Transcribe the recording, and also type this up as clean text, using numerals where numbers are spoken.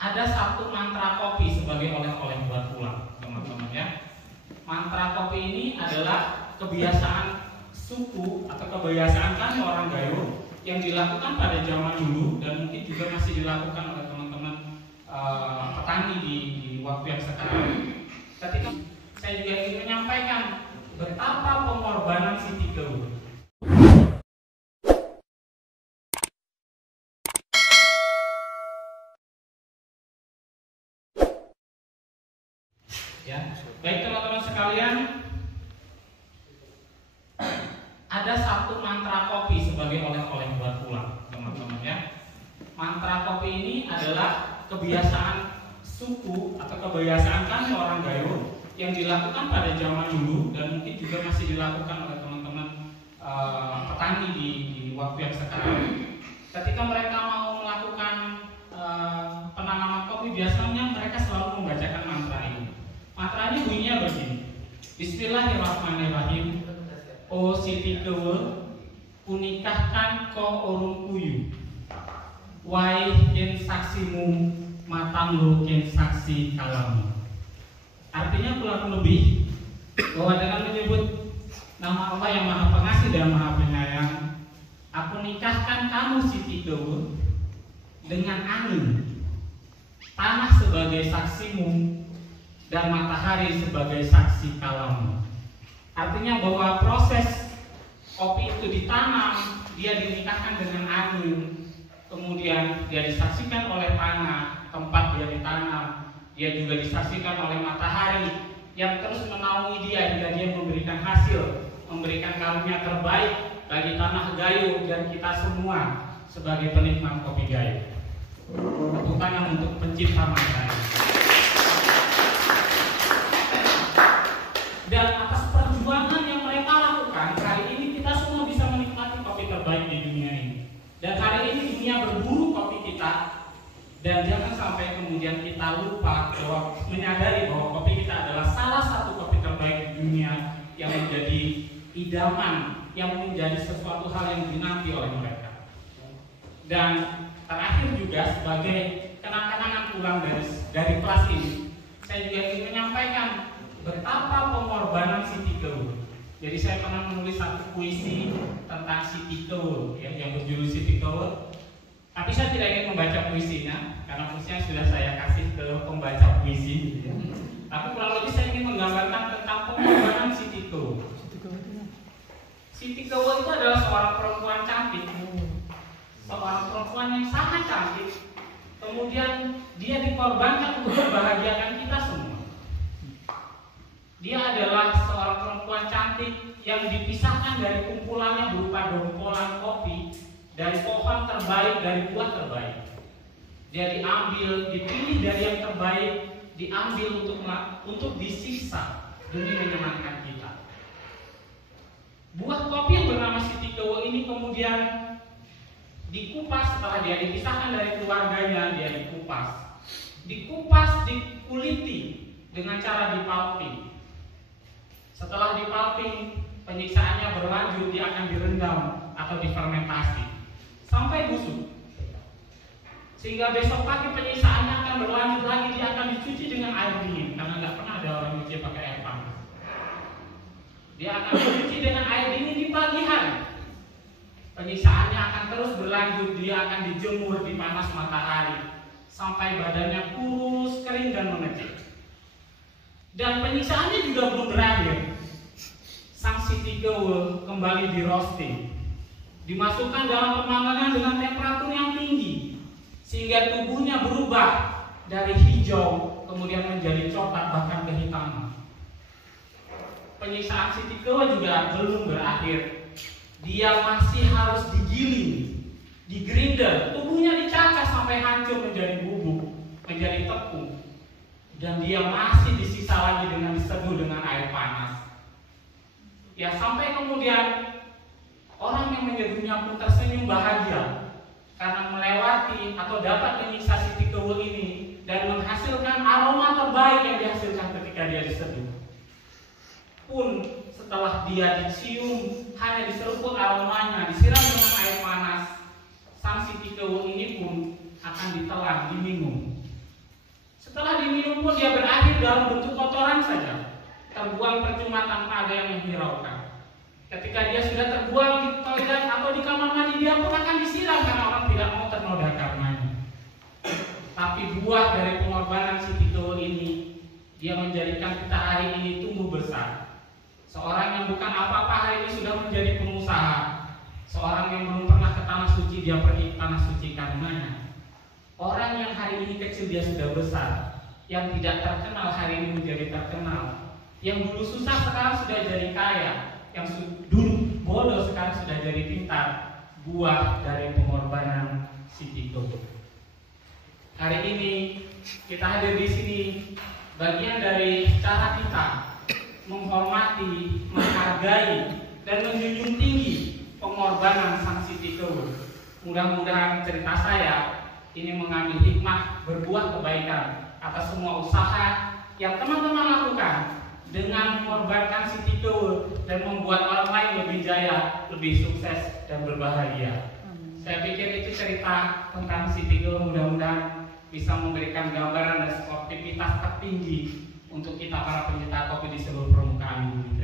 ada satu mantra kopi sebagai oleh-oleh buat pulang, teman-teman ya. Mantra kopi ini adalah kebiasaan suku atau kebiasaan kami orang Gayo yang dilakukan pada zaman dulu dan mungkin juga masih dilakukan oleh teman-teman petani di waktu yang sekarang. Ketika saya juga ingin menyampaikan betapa pengorbanan Siti Keul. Ya, baik teman-teman sekalian, ada satu mantra kopi sebagai oleh-oleh buat pulang, teman-teman ya. Mantra kopi ini adalah kebiasaan suku atau kebiasaan kami orang Gayo yang dilakukan pada zaman dulu dan mungkin juga masih dilakukan oleh teman-teman petani di waktu yang sekarang. Ketika mereka mau melakukan penanaman kopi, biasanya mereka selalu membacakan mantra ini. Mantranya bunyinya begini: Bismillahirrahmanirrahim. O Siti Keul, kunikahkan ko orung kuyu. Wai ken saksimu, matang lo ken saksi kalamu. Artinya kurang lebih bahwa dengan menyebut nama Allah yang Maha Pengasih dan Maha Penyayang, aku nikahkan kamu Siti Keul dengan angin, tanah sebagai saksimu, dan matahari sebagai saksi kalamu. Artinya bahwa proses kopi itu ditanam, dia dinikahkan dengan angin, kemudian dia disaksikan oleh tanah tempat dia ditanam, dia juga disaksikan oleh matahari yang terus menaungi dia hingga dia memberikan hasil, memberikan karunia terbaik bagi tanah Gayo dan kita semua sebagai penikmat kopi Gayo. Tepuk tangan untuk pencipta mantra. Dan atas perjuangan yang mereka lakukan, hari ini kita semua bisa menikmati kopi terbaik di dunia ini. Dan hari ini dunia berburu kopi kita. Dan jangan sampai kemudian kita lupa bahwa menyadari bahwa kopi kita adalah salah satu kopi terbaik di dunia yang menjadi idaman, yang menjadi sesuatu hal yang dinanti oleh mereka. Dan terakhir juga sebagai kenang-kenangan pulang dari kelas ini, saya juga ingin menyampaikan betapa pengorbanan Siti Keul. Jadi saya pernah menulis satu puisi tentang Siti Keul yang berjudul Siti Keul. Tapi saya tidak ingin membaca puisinya karena puisinya sudah saya kasih ke pembaca puisi. Tapi kurang lebih saya ingin menggambarkan tentang pengorbanan Siti Keul. Siti Keul itu adalah seorang perempuan cantik, seorang perempuan yang sangat cantik. Kemudian dia dikorbankan untuk membahagiakan kita semua. Dia adalah seorang perempuan cantik yang dipisahkan dari kumpulannya berupa dongkolan kopi dari pohon terbaik, dari buah terbaik. Dia diambil, dipilih dari yang terbaik, diambil untuk disiksa demi menyenangkan kita. Buah kopi yang bernama Siti Keul ini kemudian dikupas setelah dia dipisahkan dari keluarganya, dia dikupas, dikuliti dengan cara dipalping. Setelah dipalping, penyiksaannya berlanjut, dia akan direndam atau difermentasi sampai busuk. Sehingga besok pagi penyiksaannya akan berlanjut lagi, dia akan dicuci dengan air dingin karena nggak pernah ada orang cuci pakai air panas. Dia akan dicuci dengan air dingin di pagi hari. Penyiksaannya akan terus berlanjut, dia akan dijemur di panas matahari sampai badannya kurus, kering dan mengecil. Dan penyiksaannya juga belum berakhir. Sang Siti Keul kembali di roasting, dimasukkan dalam pemanggangan dengan temperatur yang tinggi sehingga tubuhnya berubah dari hijau kemudian menjadi coklat bahkan kehitaman. Penyiksaan Siti Keul juga belum berakhir. Dia masih harus digiling, digrinder, tubuhnya dicacah sampai hancur menjadi bubuk, menjadi tepung. Dan dia masih disiksa lagi dengan diseduh dengan air panas. Ya sampai kemudian orang yang menyeduhnya pun tersenyum bahagia karena melewati atau dapat menyiksa Siti Keul ini dan menghasilkan aroma terbaik yang dihasilkan ketika dia diseduh. Pun setelah dia dicium, hanya diseruput aromanya, disiram dengan air panas, sang Siti Keul ini pun akan ditelan, diminum. Setelah diminum pun dia berakhir dalam bentuk kotoran saja, terbuang percuma tanpa ada yang menghiraukan. Ketika dia sudah terbuang di toilet atau di kamar mandi, dia pun akan disiram karena orang tidak mau ternoda karenanya. Tapi buah dari pengorbanan si Tito ini, dia menjadikan kita hari ini tumbuh besar. Seorang yang bukan apa-apa hari ini sudah menjadi pengusaha. Seorang yang belum pernah ke tanah suci, dia pergi ke tanah suci karenanya. Orang yang hari ini kecil, dia sudah besar. Yang tidak terkenal hari ini menjadi terkenal. Yang dulu susah sekarang sudah jadi kaya. Yang dulu bodoh sekarang sudah jadi pintar. Buah dari pengorbanan si Tito. Hari ini kita hadir di sini, bagian dari cara kita menghormati, menghargai, dan menjunjung tinggi pengorbanan sang si Tito. Mudah-mudahan cerita saya ini mengambil hikmah berbuah kebaikan atas semua usaha yang teman-teman lakukan dengan mengorbankan si Tito dan membuat orang lain lebih jaya, lebih sukses dan berbahagia. Saya pikir itu cerita tentang si Tito, mudah-mudahan bisa memberikan gambaran dan sportivitas tertinggi untuk kita para pencinta kopi di seluruh permukaan bumi.